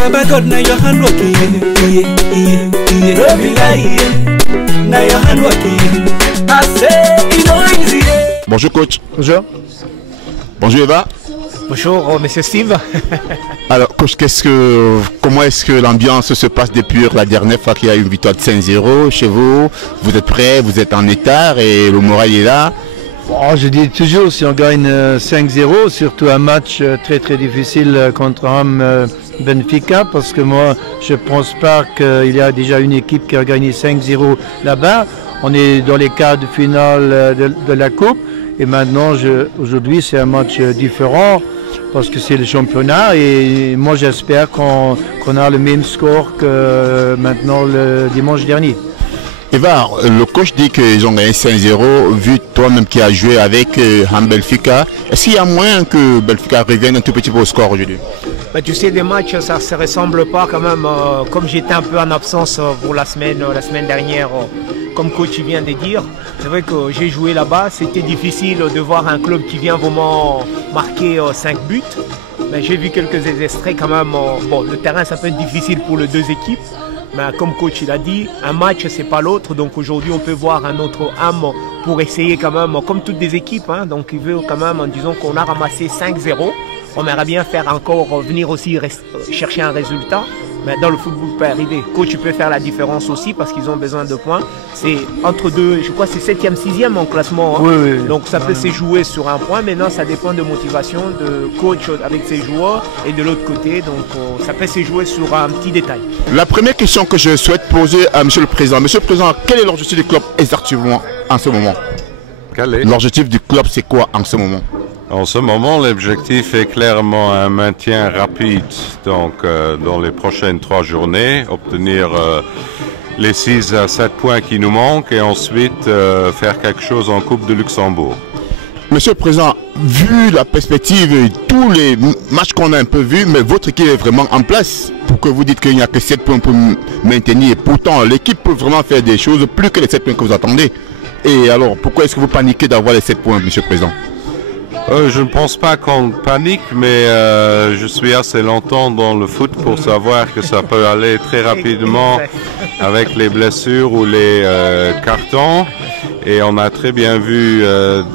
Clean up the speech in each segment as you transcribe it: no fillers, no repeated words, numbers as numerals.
Baba God, now your hand working. Now your hand working. I say, you know easy. Bonjour coach. Bonjour. Bonjour Eva. Bonjour monsieur Steve. Alors coach, comment est-ce que l'ambiance se passe depuis la dernière fois qu'il y a eu une victoire de 5-0 chez vous? Vous êtes prêts, vous êtes en état et le moral est là? Bon, je dis toujours, si on gagne 5-0, surtout un match très très difficile contre Benfica, parce que moi je pense pas qu'il y a déjà une équipe qui a gagné 5-0 là-bas. On est dans les quarts de finale de la Coupe et maintenant aujourd'hui c'est un match différent parce que c'est le championnat et moi j'espère qu'on a le même score que maintenant le dimanche dernier. Eva, le coach dit qu'ils ont gagné 5-0, vu toi-même qui as joué avec Benfica. Est-ce qu'il y a moyen que Benfica revienne un tout petit peu au score aujourd'hui? Bah, tu sais, des matchs, ça ne se ressemble pas quand même. Comme j'étais un peu en absence pour la semaine dernière, comme coach il vient de dire, c'est vrai que j'ai joué là-bas. C'était difficile de voir un club qui vient vraiment marquer 5 buts. Mais j'ai vu quelques extraits quand même. Bon, le terrain, ça peut être difficile pour les deux équipes. Mais comme coach il a dit, un match c'est pas l'autre, donc aujourd'hui on peut voir un autre âme pour essayer quand même, comme toutes les équipes, hein, donc il veut quand même, en disant qu'on a ramassé 5-0, on aimerait bien faire encore, venir aussi chercher un résultat, mais dans le football peut arriver. Coach peut faire la différence aussi parce qu'ils ont besoin de points, c'est entre deux, je crois que c'est 7e, 6e en classement, hein. Oui. Donc ça peut se jouer sur un point, maintenant ça dépend de motivation de coach avec ses joueurs et de l'autre côté, donc ça peut se jouer sur un petit détail. La première question que je souhaite poser à Monsieur le Président. Monsieur le Président, quel est l'objectif du club exactement en ce moment? L'objectif du club, c'est quoi en ce moment? En ce moment, l'objectif est clairement un maintien rapide. Donc, dans les prochaines 3 journées, obtenir les 6 à 7 points qui nous manquent et ensuite faire quelque chose en Coupe de Luxembourg. Monsieur le Président, vu la perspective et tous les matchs qu'on a un peu vus, mais votre équipe est vraiment en place pour que vous dites qu'il n'y a que 7 points pour maintenir. Pourtant, l'équipe peut vraiment faire des choses plus que les 7 points que vous attendez. Et alors, pourquoi est-ce que vous paniquez d'avoir les 7 points, Monsieur le Président? Je ne pense pas qu'on panique, mais je suis assez longtemps dans le foot pour savoir que ça peut aller très rapidement avec les blessures ou les cartons. Et on a très bien vu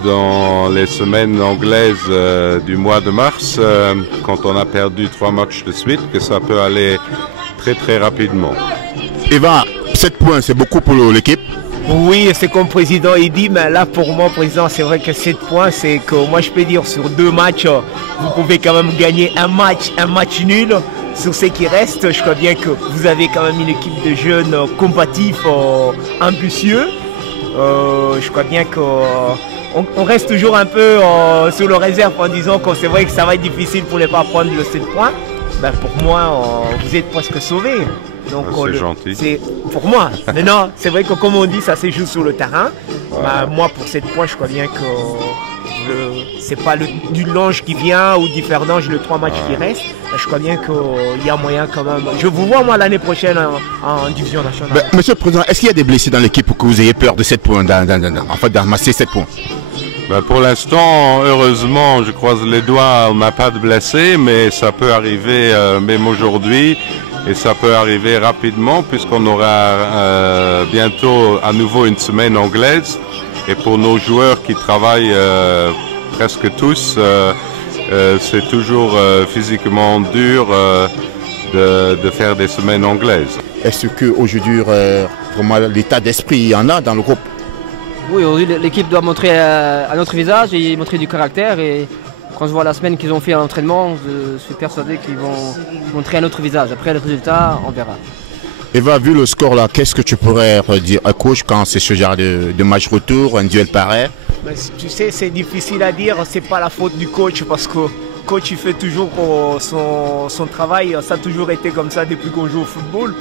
dans les semaines anglaises du mois de mars, quand on a perdu 3 matchs de suite, que ça peut aller très très rapidement. Eva, 7 points, c'est beaucoup pour l'équipe? Oui, c'est comme président il dit, mais là pour moi, président, c'est vrai que 7 points, c'est que moi je peux dire sur 2 matchs, vous pouvez quand même gagner un match nul. Sur ce qui reste, je crois bien que vous avez quand même une équipe de jeunes combatifs, ambitieux. Je crois bien qu'on reste toujours un peu sur le réserve en disant que c'est vrai que ça va être difficile pour ne pas prendre le 7 points. Ben pour moi, vous êtes presque sauvés. Donc c'est gentil. C'est pour moi. Mais non, c'est vrai que comme on dit, ça se joue sur le terrain. Ouais. Ben, moi, pour 7 points, je crois bien que c'est pas du Lange qui vient ou du Ferdange, les 3 matchs qui restent. Ben, je crois bien qu'il y a moyen quand même. Je vous vois moi l'année prochaine en division nationale. Ben, Monsieur le Président, est-ce qu'il y a des blessés dans l'équipe pour que vous ayez peur de 7 points, en fait d'amasser 7 points? Ben pour l'instant, heureusement, je croise les doigts, on n'a pas de blessés, mais ça peut arriver même aujourd'hui. Et ça peut arriver rapidement puisqu'on aura bientôt à nouveau une semaine anglaise. Et pour nos joueurs qui travaillent presque tous, c'est toujours physiquement dur de faire des semaines anglaises. Est-ce qu'aujourd'hui, vraiment l'état d'esprit, il y en a dans le groupe? Oui, aujourd'hui l'équipe doit montrer un autre visage et montrer du caractère. Et quand je vois la semaine qu'ils ont fait à l'entraînement, je suis persuadé qu'ils vont montrer un autre visage. Après le résultat, on verra. Eva, vu le score là, qu'est-ce que tu pourrais dire à coach quand c'est ce genre de match retour, un duel pareil? Tu sais, c'est difficile à dire, c'est pas la faute du coach parce que le coach il fait toujours son travail, ça a toujours été comme ça depuis qu'on joue au football.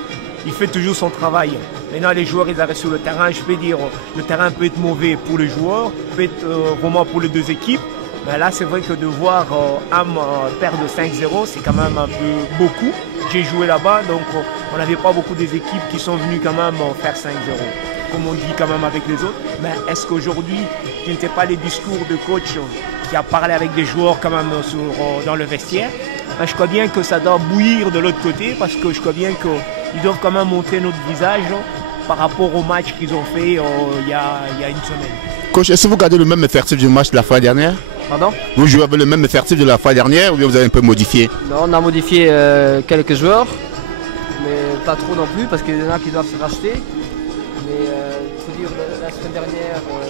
Il fait toujours son travail. Maintenant, les joueurs, ils arrivent sur le terrain. Je peux dire, le terrain peut être mauvais pour les joueurs, peut être vraiment pour les deux équipes. Mais là, c'est vrai que de voir Ham perdre 5-0, c'est quand même un peu beaucoup. J'ai joué là-bas, donc on n'avait pas beaucoup des équipes qui sont venues quand même faire 5-0. Comme on dit quand même avec les autres. Mais est-ce qu'aujourd'hui, je ne sais pas les discours de coach qui a parlé avec des joueurs quand même dans le vestiaire. ben, je crois bien que ça doit bouillir de l'autre côté parce que je crois bien qu'ils doivent quand même montrer notre visage par rapport au match qu'ils ont fait il y a une semaine. Coach, est-ce que vous gardez le même effectif du match de la fois dernière? Pardon? Vous jouez avec le même effectif de la fois dernière ou bien vous avez un peu modifié? Non, on a modifié quelques joueurs, mais pas trop non plus parce qu'il y en a qui doivent se racheter. Mais il faut dire la semaine dernière, pour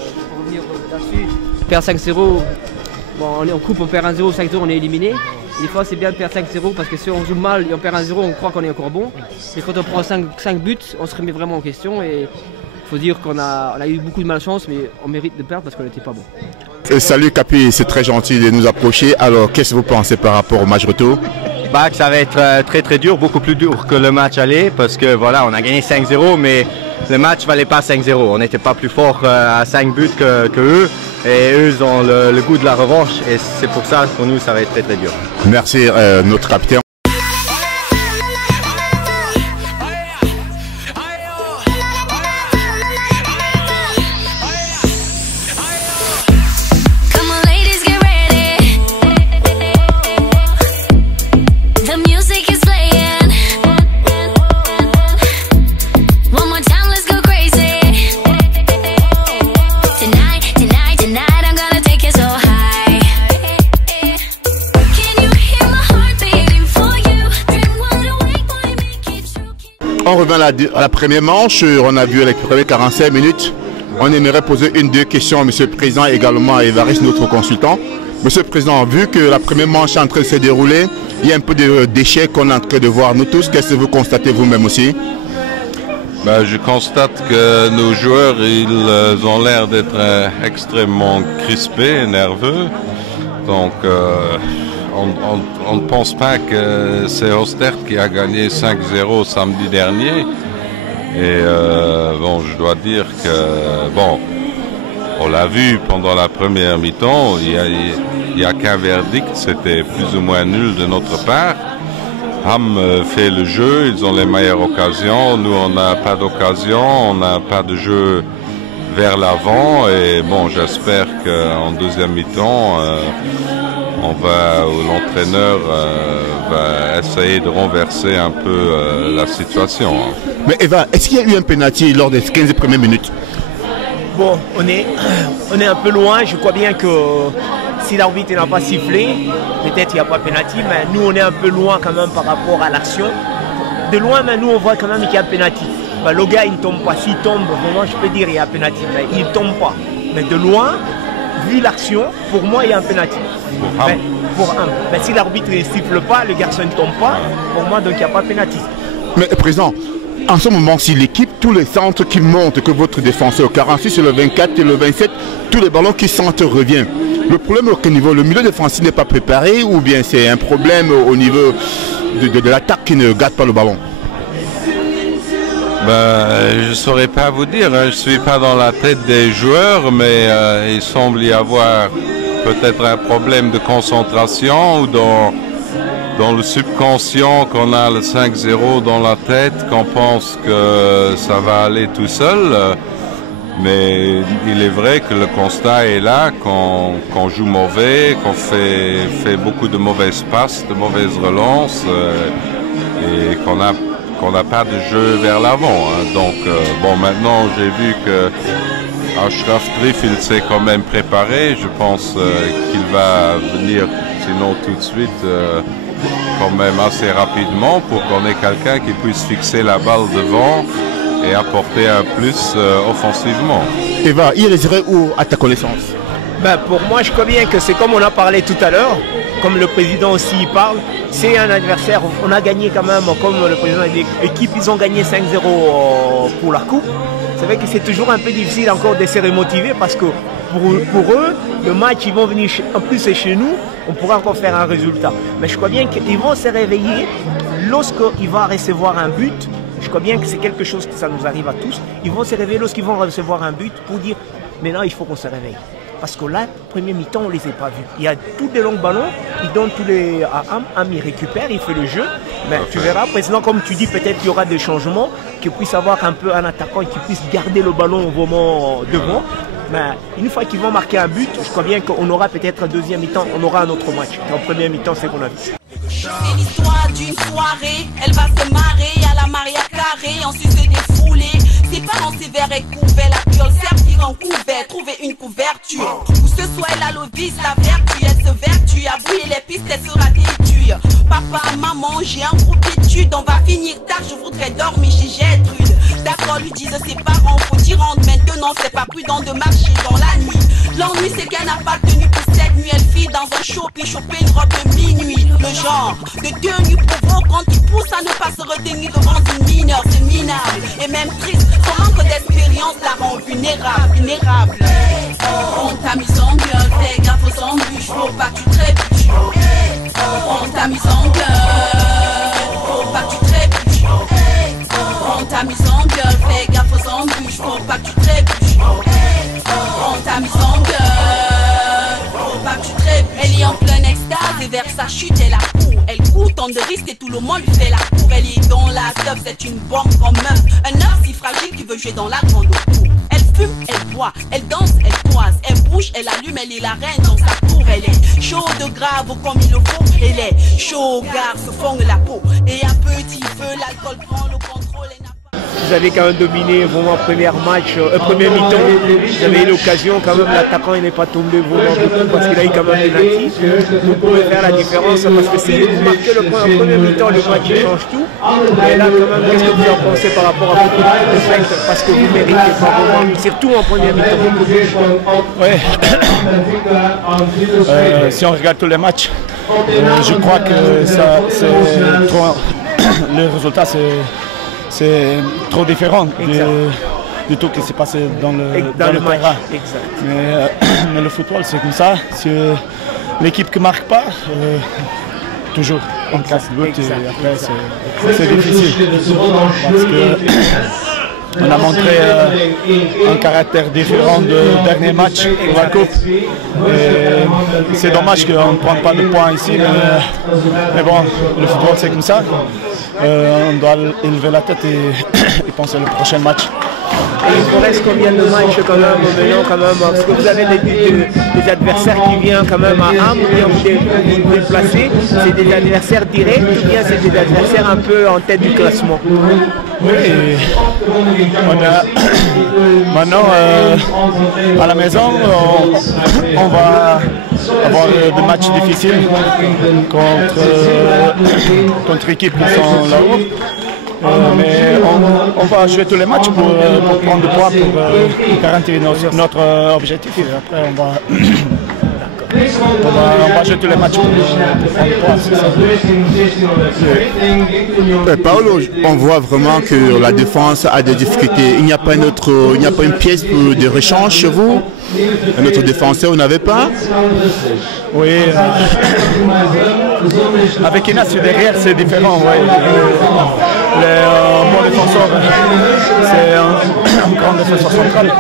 revenir là-dessus, on perd 5-0, bon, on coupe, on perd 1-0, 5-0, on est éliminé. Des fois c'est bien de perdre 5-0 parce que si on joue mal et on perd 1-0, on croit qu'on est encore bon. Mais quand on prend 5 buts, on se remet vraiment en question et il faut dire qu'on a eu beaucoup de malchance, mais on mérite de perdre parce qu'on n'était pas bon. Salut Capi, c'est très gentil de nous approcher. Alors qu'est-ce que vous pensez par rapport au match retour? Bah, que ça va être très très dur, beaucoup plus dur que le match aller parce que voilà, on a gagné 5-0 mais le match ne valait pas 5-0. On n'était pas plus fort à 5 buts que eux et eux ont le goût de la revanche et c'est pour ça pour nous ça va être très très dur. Merci notre capitaine. On revient à la première manche, on a vu les premières 45 minutes. On aimerait poser deux questions à M. le Président et également à Évariste, notre consultant. Monsieur le Président, vu que la première manche est en train de se dérouler, il y a un peu de déchets qu'on est en train de voir nous tous. Qu'est-ce que vous constatez vous-même aussi? Ben, je constate que nos joueurs ils ont l'air d'être extrêmement crispés, nerveux. Donc on ne pense pas que c'est Ostert qui a gagné 5-0 samedi dernier. Et bon, je dois dire que, bon, on l'a vu pendant la première mi-temps, il n'y a qu'un verdict, c'était plus ou moins nul de notre part. Ham fait le jeu, ils ont les meilleures occasions, nous on n'a pas d'occasion, on n'a pas de jeu vers l'avant et bon, j'espère qu'en deuxième mi-temps, l'entraîneur va essayer de renverser un peu la situation. Mais Eva, est-ce qu'il y a eu un penalty lors des 15 premières minutes? Bon, on est un peu loin, je crois bien que si l'arbitre n'a pas sifflé, peut-être il n'y a pas de penalty, mais nous on est un peu loin quand même par rapport à l'action. De loin, mais nous on voit quand même qu'il y a un penalty. Ben, le gars il ne tombe pas, s'il tombe, vraiment je peux dire il y a un penalty, mais il ne tombe pas. Mais de loin, vu l'action, pour moi il y a un penalty. Mais si l'arbitre ne siffle pas, le garçon ne tombe pas, pour moi donc il n'y a pas de penalty. Mais Président, en ce moment, si l'équipe, tous les centres qui montent, que votre défenseur, 46 et le 24 et le 27, tous les ballons qui sentent reviennent. Le problème au niveau, le milieu défensif n'est pas préparé ou bien c'est un problème au niveau de l'attaque qui ne garde pas le ballon? Je ne saurais pas vous dire, je ne suis pas dans la tête des joueurs, mais il semble y avoir peut-être un problème de concentration ou dans le subconscient qu'on a le 5-0 dans la tête, qu'on pense que ça va aller tout seul. Mais il est vrai que le constat est là, qu'on joue mauvais, qu'on fait beaucoup de mauvaises passes, de mauvaises relances et qu'on n'a pas de jeu vers l'avant. Hein. Donc bon, maintenant j'ai vu que Ashraf Trif, il s'est quand même préparé. Je pense qu'il va venir, sinon tout de suite, quand même assez rapidement pour qu'on ait quelqu'un qui puisse fixer la balle devant et apporter un plus offensivement. Eva, il les irait où à ta connaissance? Pour moi, je crois bien que c'est comme on a parlé tout à l'heure, comme le président aussi y parle, c'est un adversaire, on a gagné quand même, comme le président a dit, l'équipe, ils ont gagné 5-0 pour la coupe. C'est vrai que c'est toujours un peu difficile encore de se remotiver parce que pour eux, le match, ils vont venir, en plus c'est chez nous, on pourra encore faire un résultat. Mais je crois bien qu'ils vont se réveiller lorsqu'ils vont recevoir un but. Je crois bien que c'est quelque chose que ça nous arrive à tous. Ils vont se réveiller lorsqu'ils vont recevoir un but pour dire maintenant il faut qu'on se réveille. Parce que là, premier mi-temps, on ne les a pas vus. Il y a tous les longs ballons, il donne tous les à Ham, il récupère, il fait le jeu. Mais tu verras, président, comme tu dis, peut-être qu'il y aura des changements, qu'il puisse avoir un peu un attaquant qui puisse garder le ballon au moment devant. Mais une fois qu'ils vont marquer un but, je crois bien qu'on aura peut-être un deuxième mi-temps, on aura un autre match. En premier mi-temps, c'est qu'on a vu. C'est l'histoire d'une soirée, elle va se marrer à la Maria Carré, en suce des foulées. Ses parents sévères et couverts, la piole servir en couvert, trouver une couverture. Où ce soit elle a le vice, la vertu, elle se vertue, à brouiller les pistes, elle sera têtue. Papa, maman, j'ai un groupe d'études, on va finir tard, je voudrais dormir chez Gertrude. D'accord, lui disent ses parents, faut t'y rendre maintenant, c'est pas prudent de marcher dans la nuit. L'ennui c'est qu'elle n'a pas tenu pour cette nuit, elle file dans un shopping, choper une robe de minuit. Le genre de tenue provocante qui pousse à ne pas se retenir devant une mineure, c'est minable et même triste. Son manque d'expérience la rend vulnérable, vulnérable. On t'a mis en gueule, fais gaffe aux embûches, faut pas que tu trébuches. On t'a mis en gueule, faut pas que tu trébuches. On t'a mis en gueule, fais gaffe aux embûches, faut pas que tu trébuches. On t'a mis en gueule, faut pas que tu trébuches. Elle est en plein extase et vers sa chute elle accourt. Elle court tant de risques et tout le monde lui fait la cour. Elle est dans la teuf, c'est une bombe comme meuf. Un œuf si fragile qui veut jouer dans la grande cour. Elle fume, elle boit, elle danse, elle toise, elle bouge, elle allume, elle est la reine dans sa cour. Elle est chaude, grave comme il le faut. Elle est chaud, gare, se fond la peau. Et à petit feu, l'alcool prend le contrôle. Vous avez quand même dominé vraiment premier mi-temps. Vous avez eu l'occasion quand même, l'attaquant il n'est pas tombé vraiment beaucoup parce qu'il a eu quand même des acquis. Vous pouvez faire la différence parce que si vous marquez le point en premier mi-temps, le match change tout. Et là quand même, qu'est-ce que vous en pensez par rapport à votre défaite parce que vous méritez pas vraiment, surtout en premier mi-temps. Oui. Si on regarde tous les matchs, je crois que ça, c'est trop, le résultat c'est trop différent du tout qui s'est passé dans le match. terrain. Exact. Mais le football, c'est comme ça. Si l'équipe qui ne marque pas, toujours on casse le but et après c'est difficile. Parce que on a montré un caractère différent du dernier match pour la Coupe. C'est dommage qu'on ne prenne pas de points ici, mais bon, le football c'est comme ça. On doit élever la tête et penser au prochain match. Et il vous reste combien de matchs quand même maintenant quand même, parce que vous avez des adversaires qui viennent quand même à Ham ou bien vous déplacez, c'est des adversaires directs ou bien c'est des adversaires un peu en tête du classement? Oui, on a maintenant à la maison on va avoir des matchs difficiles contre équipes qui sont là-haut. Mais on va jouer tous les matchs pour prendre des points pour garantir notre objectif. Et après on va jouer tous les matchs pour prendre des points. Paolo, on voit vraiment que la défense a des difficultés. Il n'y a pas une pièce de rechange chez vous? Un autre défenseur, vous n'avez pas? Oui, avec Inas derrière c'est différent. Ouais. Mon défenseur, c'est un grand défenseur central.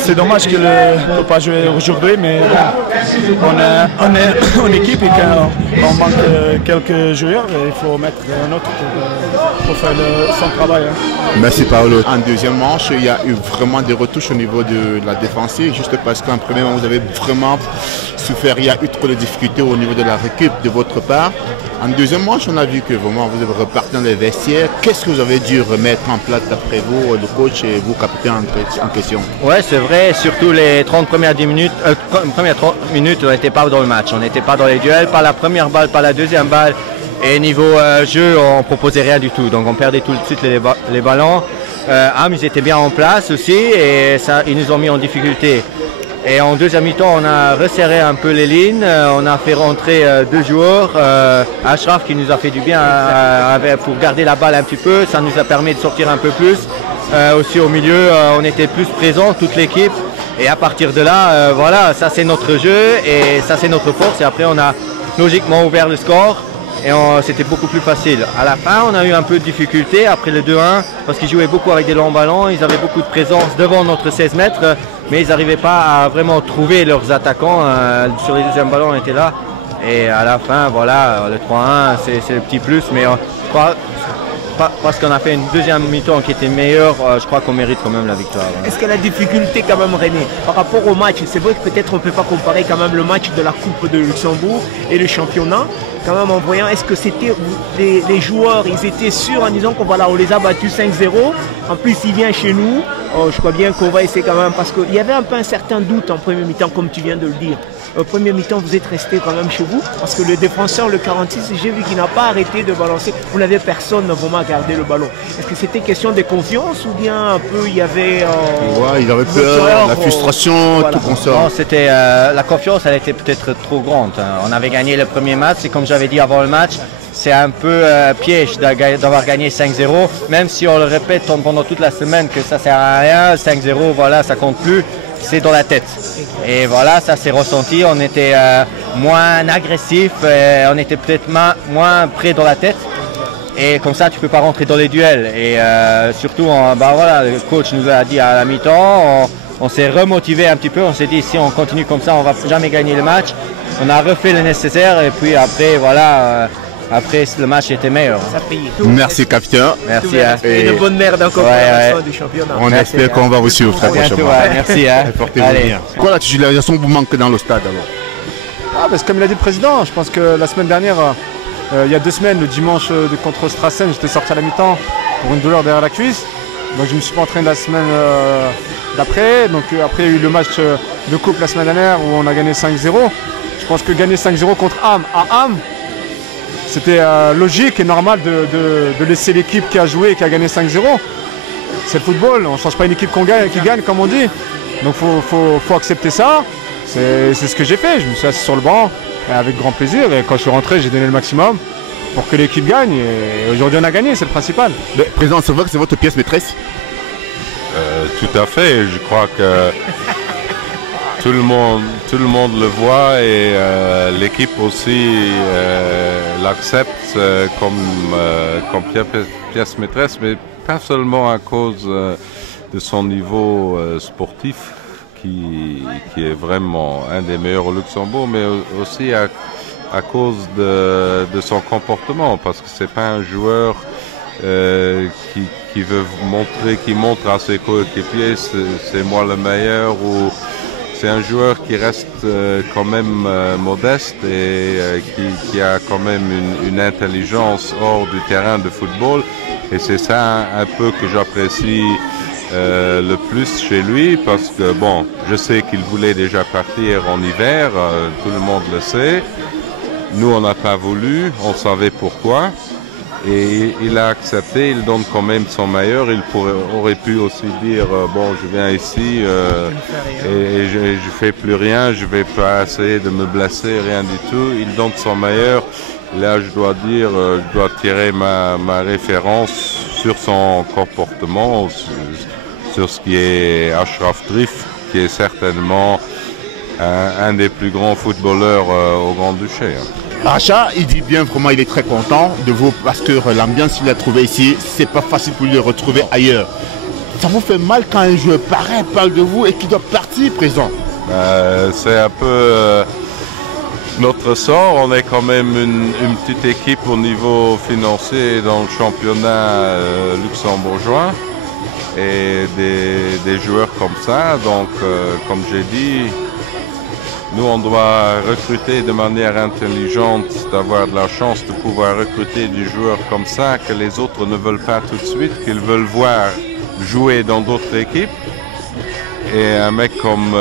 C'est dommage qu'il ne peut pas jouer aujourd'hui, mais on est en équipe et quand on manque quelques joueurs, il faut mettre un autre pour faire son travail. Merci Paolo. En deuxième manche, il y a eu vraiment des retouches au niveau de la défensive, juste parce qu'en premier moment, vous avez vraiment souffert. Il y a eu trop de difficultés au niveau de la récup de votre part. En deuxième manche, on a vu que vraiment vous avez reparti dans les vestiaires. Qu'est-ce que vous avez dû remettre en place d'après vous, le coach et vous, capitaine en question? Oui, c'est vrai, surtout les 30 premières 30 minutes, on n'était pas dans le match. On n'était pas dans les duels, pas la première balle, pas la deuxième balle. Et niveau jeu, on proposait rien du tout. Donc on perdait tout de suite les ballons. Ham, ils étaient bien en place aussi et ça, ils nous ont mis en difficulté. Et en deuxième mi-temps, on a resserré un peu les lignes, on a fait rentrer deux joueurs, Ashraf qui nous a fait du bien pour garder la balle un petit peu, ça nous a permis de sortir un peu plus. Aussi au milieu, on était plus présents, toute l'équipe. Et à partir de là, voilà, ça c'est notre jeu et ça c'est notre force. Et après, on a logiquement ouvert le score. Et c'était beaucoup plus facile. À la fin, on a eu un peu de difficulté après le 2-1 parce qu'ils jouaient beaucoup avec des longs ballons, ils avaient beaucoup de présence devant notre 16 mètres, mais ils n'arrivaient pas à vraiment trouver leurs attaquants. Sur les deuxièmes ballons, on était là. Et à la fin, voilà, le 3-1, c'est le petit plus, mais je crois parce qu'on a fait une deuxième mi-temps qui était meilleure, je crois qu'on mérite quand même la victoire. Hein. Est-ce que la difficulté quand même, René, par rapport au match, c'est vrai que peut-être on ne peut pas comparer quand même le match de la Coupe de Luxembourg et le championnat, quand même en voyant, est-ce que c'était les joueurs, ils étaient sûrs en disant qu'on voilà, on les a battus 5-0, en plus il vient chez nous, je crois bien qu'on va essayer quand même, parce qu'il y avait un peu un certain doute en premier mi-temps, comme tu viens de le dire. Au premier mi-temps, vous êtes resté quand même chez vous, parce que le défenseur, le 46, j'ai vu qu'il n'a pas arrêté de balancer. Vous n'avez personne vraiment gardé le ballon. Est-ce que c'était question de confiance ou bien un peu il y avait... ouais, il avait peur, la frustration, voilà. tout comme ça. Non, c'était la confiance, elle était peut-être trop grande. Hein. On avait gagné le premier match et comme j'avais dit avant le match, c'est un peu piège d'avoir gagné 5-0, même si on le répète pendant toute la semaine que ça sert à rien, 5-0, voilà, ça compte plus. C'est dans la tête. Et voilà, ça s'est ressenti. On était moins agressif, on était peut-être moins près dans la tête. Et comme ça, tu ne peux pas rentrer dans les duels. Et surtout, voilà, le coach nous a dit à la mi-temps, on s'est remotivé un petit peu. On s'est dit, si on continue comme ça, on ne va jamais gagner le match. On a refait le nécessaire et puis après, voilà. Après, le match était meilleur. Ça paye. Merci, capitaine. Merci. Et une bonne merde encore du championnat. On espère qu'on va vous suivre très prochainement. Merci. Portez-vous bien. Quoi la titularisation vous manque dans le stade alors? Parce que comme il a dit le président, je pense que la semaine dernière, il y a 2 semaines, le dimanche contre Strassen, j'étais sorti à la mi-temps pour une douleur derrière la cuisse. Donc je ne me suis pas entraîné la semaine d'après. Donc après, il y a eu le match de coupe la semaine dernière où on a gagné 5-0. Je pense que gagner 5-0 contre Ham à Ham, c'était logique et normal de laisser l'équipe qui a joué et qui a gagné 5-0. C'est le football, on ne change pas une équipe qui gagne comme on dit. Donc il faut accepter ça. C'est ce que j'ai fait. Je me suis assis sur le banc avec grand plaisir et quand je suis rentré, j'ai donné le maximum pour que l'équipe gagne. Et aujourd'hui, on a gagné, c'est le principal. Mais, président, c'est vrai que c'est votre pièce maîtresse? Tout à fait. Je crois que tout le monde le voit et l'équipe aussi l'accepte comme pièce maîtresse, mais pas seulement à cause de son niveau sportif qui est vraiment un des meilleurs au Luxembourg, mais aussi à cause de son comportement, parce que c'est pas un joueur qui veut qui montre à ses coéquipiers c'est moi le meilleur, ou c'est un joueur qui reste quand même modeste et qui a quand même une intelligence hors du terrain de football. Et c'est ça un peu que j'apprécie le plus chez lui, parce que bon, je sais qu'il voulait déjà partir en hiver, tout le monde le sait. Nous, on n'a pas voulu, on savait pourquoi. Et il a accepté, il donne quand même son meilleur. Il aurait pu aussi dire bon, je viens ici et je fais plus rien, je vais pas essayer de me blesser, rien du tout. Il donne son meilleur. Là, je dois tirer ma référence sur son comportement, sur ce qui est Ashraf Trif, qui est certainement un des plus grands footballeurs au Grand-Duché. Acha, il dit bien vraiment, il est très content de vous parce que l'ambiance qu'il a trouvé ici, c'est pas facile pour lui de le retrouver ailleurs. Ça vous fait mal quand un joueur pareil parle de vous et qu'il doit partir, présent? C'est un peu notre sort. On est quand même une petite équipe au niveau financier dans le championnat luxembourgeois et des joueurs comme ça. Donc, comme j'ai dit, nous, on doit recruter de manière intelligente, d'avoir de la chance de pouvoir recruter des joueurs comme ça que les autres ne veulent pas tout de suite, qu'ils veulent voir jouer dans d'autres équipes. Et un mec comme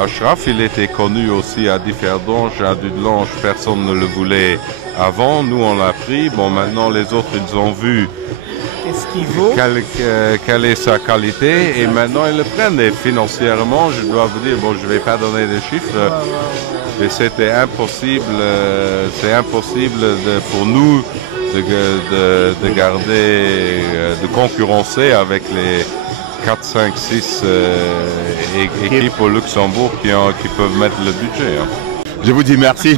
Ashraf, il était connu aussi à Differdange, à Dudelange, personne ne le voulait avant. Nous, on l'a pris. Bon, maintenant, les autres, ils ont vu quelle est sa qualité et maintenant ils le prennent. Et financièrement, je dois vous dire, bon, je ne vais pas donner des chiffres, mais c'était impossible, c'est impossible pour nous de garder, de concurrencer avec les 4, 5, 6 équipes au Luxembourg qui peuvent mettre le budget. Hein. Je vous dis merci.